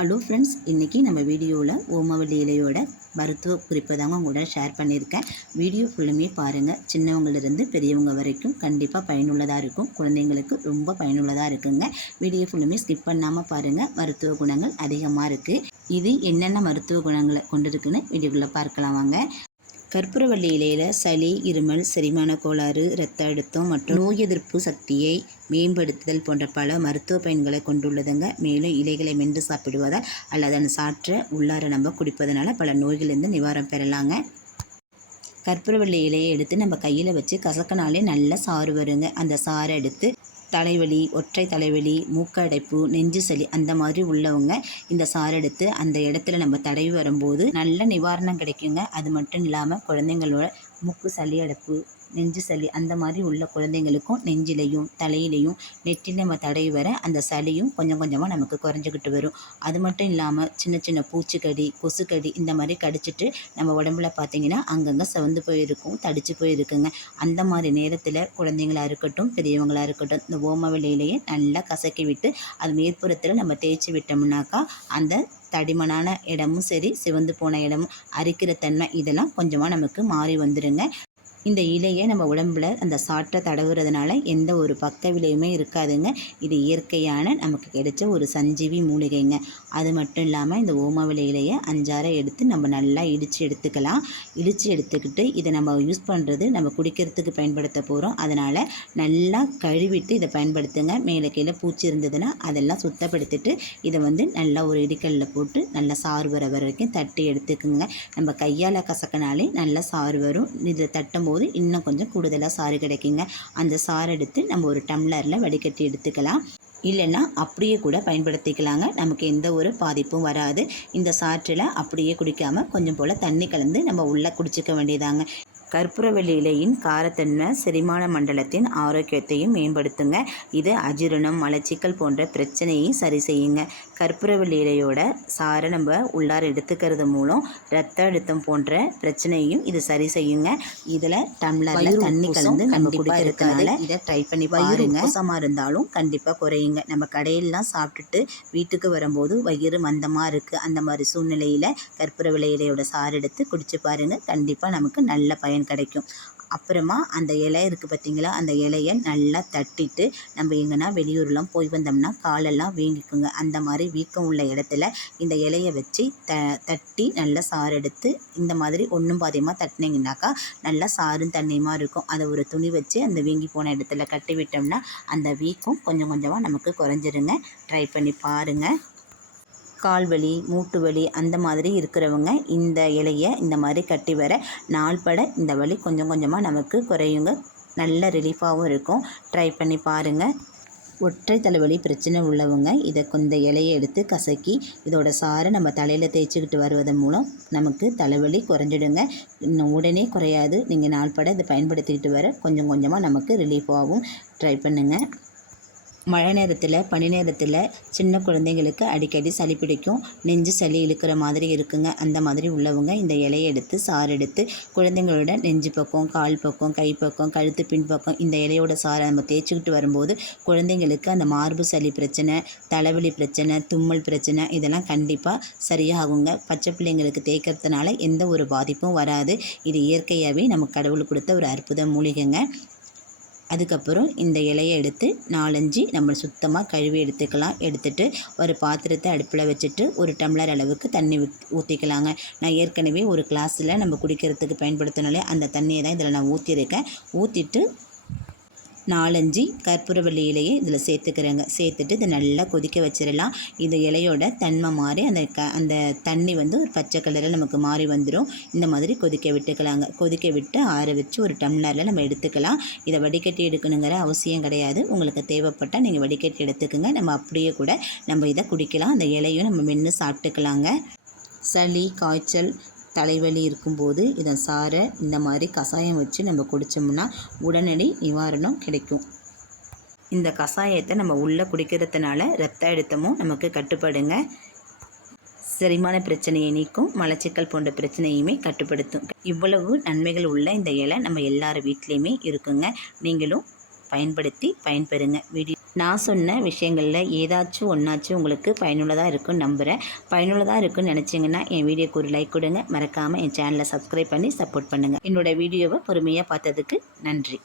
Hello friends, இன்றைக்கி நம்ம வீடியோவில் ஓமவல்லி இலையோட மருத்துவ குறிப்பை தாங்க உங்களோட ஷேர் பண்ணியிருக்கேன். வீடியோ ஃபுல்லுமே பாருங்கள். சின்னவங்களிலிருந்து பெரியவங்க வரைக்கும் கண்டிப்பாக பயனுள்ளதாக இருக்கும். குழந்தைங்களுக்கு ரொம்ப பயனுள்ளதாக இருக்குங்க. வீடியோ ஃபுல்லுமே ஸ்கிப் பண்ணாமல் பாருங்கள். மருத்துவ குணங்கள் அதிகமாக இருக்குது. இது என்னென்ன மருத்துவ குணங்களை கொண்டிருக்குன்னு வீடியோக்குள்ளே பார்க்கலாம் வாங்க. கற்பூரவள்ளி இலையில் சளி, இருமல், செரிமான கோளாறு, இரத்த அழுத்தம் மற்றும் நோய் எதிர்ப்பு சக்தியை மேம்படுத்துதல் போன்ற பல மருத்துவ பயன்களை கொண்டுள்ளதுங்க. மேலும் இலைகளை மென்று சாப்பிடுவதால் அல்லது அந்த சாற்றை உள்ளார நம்ம குடிப்பதனால பல நோய்களிலிருந்து நிவாரணம் பெறலாங்க. கற்பூரவள்ளி இலையை எடுத்து நம்ம கையில் வச்சு கசக்கினாலே நல்ல சாறு வருங்க. அந்த சாறை எடுத்து தலைவலி, ஒற்றை தலைவலி, மூக்கடைப்பு, நெஞ்சு சளி அந்த மாதிரி உள்ளவங்க இந்த சாறு எடுத்து அந்த இடத்துல நம்ம தடவி வரும்போது நல்ல நிவாரணம் கிடைக்குங்க. அது மட்டும் இல்லாமல் குழந்தைங்களோட மூக்கு சளி அடைப்பு, நெஞ்சு சளி அந்த மாதிரி உள்ள குழந்தைங்களுக்கும் நெஞ்சிலையும் தலையிலையும் நெற்றிலையும் நம்ம தடவி வர அந்த சளியும் கொஞ்சம் கொஞ்சமாக நமக்கு குறைஞ்சிக்கிட்டு வரும். அது மட்டும் இல்லாமல் சின்ன சின்ன பூச்சிக்கடி, கொசுக்கடி இந்த மாதிரி கடிச்சிட்டு நம்ம உடம்புல பார்த்திங்கன்னா அங்கங்கே சிவந்து போயிருக்கும், தடிச்சு போயிருக்குங்க. அந்த மாதிரி நேரத்தில் குழந்தைங்களாக இருக்கட்டும், பெரியவங்களாக இருக்கட்டும், இந்த ஓமவல்லி இலையை நல்லா கசக்கி விட்டு அது மேற்புறத்தில் நம்ம தேய்ச்சி விட்டோம்னாக்கா அந்த தடிமனான இடமும் சரி, சிவந்து போன இடமும், அரிக்கிற தன்மை இதெல்லாம் கொஞ்சமாக நமக்கு மாறி வந்துடுங்க. இந்த இலையை நம்ம உடம்புல அந்த சாற்றை தடவுறதுனால எந்த ஒரு பக்க விளைவுமே இருக்காதுங்க. இது இயற்கையான நமக்கு கிடைச்ச ஒரு சஞ்சீவி மூலிகைங்க. அது மட்டும் இல்லாமல் இந்த ஓமவல்லி இலையை 5-6 எடுத்து நம்ம நல்லா இடித்து எடுத்துக்கலாம். இடித்து எடுத்துக்கிட்டு இதை நம்ம யூஸ் பண்ணுறது நம்ம குடிக்கிறதுக்கு பயன்படுத்த போகிறோம். அதனால் நல்லா கழுவிட்டு இதை பயன்படுத்துங்க. மேலே கீழே பூச்சி இருந்ததுன்னா அதெல்லாம் சுத்தப்படுத்திட்டு இதை நல்லா ஒரு இடிக்கல்லில் போட்டு நல்லா சாறு வர வரைக்கும் தட்டி எடுத்துக்குங்க. நம்ம கையால் கசக்கினாலே நல்லா சாறு வரும். இதை தட்டும் போது இன்னும் கொஞ்சம் கூடுதலாக சாறு கிடைக்குங்க. அந்த சாறு எடுத்து நம்ம ஒரு டம்ளரில் வடிகட்டி எடுத்துக்கலாம். இல்லைன்னா அப்படியே கூட பயன்படுத்திக்கலாங்க. நமக்கு எந்த ஒரு பாதிப்பும் வராது. இந்த சாற்றில் அப்படியே குடிக்காமல் கொஞ்சம் போல் தண்ணி கலந்து நம்ம உள்ளே குடிச்சிக்க வேண்டியதாங்க. கற்பூரவள்ளி இலையின் காரத்தன்மை செரிமான மண்டலத்தின் ஆரோக்கியத்தையும் மேம்படுத்துங்க. இது அஜீரணம், மலச்சிக்கல் போன்ற பிரச்சனையும் சரி செய்யுங்க. கற்பூரவள்ளி இலையோட சாரை நம்ம உள்ளார எடுத்துக்கிறது மூலம் இரத்த அழுத்தம் போன்ற பிரச்சனையும் இது சரி செய்யுங்க. இதில் டம்ளரில் தண்ணி கலந்து நம்ம குடிக்கிறதுனால இதை ட்ரை பண்ணி பாருங்க. உப்பசமாக இருந்தாலும் கண்டிப்பாக குறையுங்க. நம்ம கடையிலலாம் சாப்பிட்டுட்டு வீட்டுக்கு வரும்போது வயிறு மந்தமாக இருக்குது, அந்த மாதிரி சூழ்நிலையில் கற்பூரவள்ளி இலையோட சாறு எடுத்து குடிச்சு பாருங்கள். கண்டிப்பாக நமக்கு நல்ல பயன் கிடைக்கும். அப்புறமா அந்த இலை இருக்குது பார்த்திங்களா, அந்த இலையை நல்லா தட்டிட்டு நம்ம எங்கன்னா வெளியூர்லாம் போய் வந்தோம்னா காலெல்லாம் வீங்கிக்குங்க. அந்த மாதிரி வீக்கம் உள்ள இடத்துல இந்த இலையை வச்சு தட்டி நல்லா சாறு எடுத்து இந்த மாதிரி ஒன்றும் பாதியமாக தட்டினீங்கன்னாக்கா நல்லா சாரும் தண்ணியுமா இருக்கும். அதை ஒரு துணி வச்சு அந்த வீங்கி போன இடத்துல கட்டி விட்டோம்னா அந்த வீக்கம் கொஞ்சம் கொஞ்சமாக நமக்கு குறைஞ்சிருங்க. ட்ரை பண்ணி பாருங்கள். கால்வலி, மூட்டு வலி அந்த மாதிரி இருக்கிறவங்க இந்த இலையை இந்த மாதிரி கட்டி வர நாள்பட இந்த வலி கொஞ்சம் கொஞ்சமாக நமக்கு குறையுங்க. நல்ல ரிலீஃபாகவும் இருக்கும். ட்ரை பண்ணி பாருங்கள். ஒற்றை தலைவலி பிரச்சனை உள்ளவங்க இந்த இலையை எடுத்து கசக்கி இதோட சாறை நம்ம தலையில் தேய்ச்சிக்கிட்டு வருவதன் மூலம் நமக்கு தலைவலி குறைஞ்சிடுங்க. இன்னும் உடனே குறையாது. நீங்கள் நாள்பட இதை பயன்படுத்திக்கிட்டு வர கொஞ்சம் கொஞ்சமாக நமக்கு ரிலீஃபாகவும் ட்ரை பண்ணுங்கள். மழை நேரத்தில், பனி நேரத்தில் சின்ன குழந்தைங்களுக்கு அடிக்கடி சளி பிடிக்கும், நெஞ்சு சளி இழுக்கிற மாதிரி இருக்குங்க. அந்த மாதிரி உள்ளவங்க இந்த இலையை எடுத்து சாறு எடுத்து குழந்தைங்களோட நெஞ்சு பக்கம், கால் பக்கம், கை பக்கம், கழுத்து பின்பக்கம் இந்த இலையோட சாறை நம்ம தேய்ச்சிக்கிட்டு வரும்போது குழந்தைங்களுக்கு அந்த மார்பு சளி பிரச்சனை, தலைவலி பிரச்சனை, தும்மல் பிரச்சனை இதெல்லாம் கண்டிப்பாக சரியாகுங்க. பச்சை பிள்ளைங்களுக்கு தேய்க்கிறதுனால எந்த ஒரு பாதிப்பும் வராது. இது இயற்கையாகவே நமக்கு கடவுள் கொடுத்த ஒரு அற்புத மூலிகைங்க. அதுக்கப்புறம் இந்த இலையை எடுத்து 4-5 நம்ம சுத்தமாக கழுவி எடுத்துக்கலாம். எடுத்துகிட்டு ஒரு பாத்திரத்தை அடுப்பில் வச்சுட்டு ஒரு டம்ளர் அளவுக்கு தண்ணி ஊற்றிக்கலாங்க. நான் ஏற்கனவே ஒரு கிளாஸில் நம்ம குடிக்கிறதுக்கு பயன்படுத்தினாலே அந்த தண்ணியை தான் இதில் நான் ஊற்றிருக்கேன். ஊற்றிட்டு 4-5 கற்பூரவள்ளி இலையை இதில் சேர்த்துக்கிறேங்க. சேர்த்துட்டு இதை நல்லா கொதிக்க வச்சிடலாம். இது இலையோட தன்மை மாறி அந்த தண்ணி ஒரு பச்சை கலரில் நமக்கு மாறி வந்துடும். இந்த மாதிரி கொதிக்க விட்டுக்கலாங்க. கொதிக்க விட்டு ஆற வச்சு ஒரு டம்ளரில் நம்ம எடுத்துக்கலாம். இதை வடிகட்டி எடுக்கணுங்கிற அவசியம் கிடையாது. உங்களுக்கு தேவைப்பட்டால் நீங்கள் வடிகட்டி எடுத்துக்கோங்க. நம்ம அப்படியே கூட நம்ம இதை குடிக்கலாம். அந்த இலையும் நம்ம மென்று சாப்பிட்டுக்கலாங்க. சளி, காய்ச்சல், தலைவலி இருக்கும்போது இதை சாறை இந்த மாதிரி கஷாயம் வச்சு நம்ம குடித்தோம்னா உடனடி நிவாரணம் கிடைக்கும். இந்த கஷாயத்தை நம்ம உள்ளே குடிக்கிறதுனால இரத்த அழுத்தமும் நமக்கு கட்டுப்படுங்க. செரிமான பிரச்சனையை நீக்கும், மலச்சிக்கல் போன்ற பிரச்சனையுமே கட்டுப்படுத்தும். இவ்வளவு நன்மைகள் உள்ள இந்த இலை நம்ம எல்லார் வீட்லேயுமே இருக்குங்க. நீங்களும் பயன்படுத்தி பயன்பெறுங்க. வீடியோ நான் சொன்ன விஷயங்களில் ஏதாச்சும் ஒன்றாச்சும் உங்களுக்கு பயனுள்ளதாக இருக்குன்னு நம்புகிறேன். பயனுள்ளதாக இருக்குன்னு நினச்சிங்கன்னா என் வீடியோக்கு ஒரு லைக் கொடுங்க. மறக்காமல் என் சேனலை சப்ஸ்கிரைப் பண்ணி சப்போர்ட் பண்ணுங்கள். என்னோடய வீடியோவை பொறுமையாக பார்த்ததுக்கு நன்றி.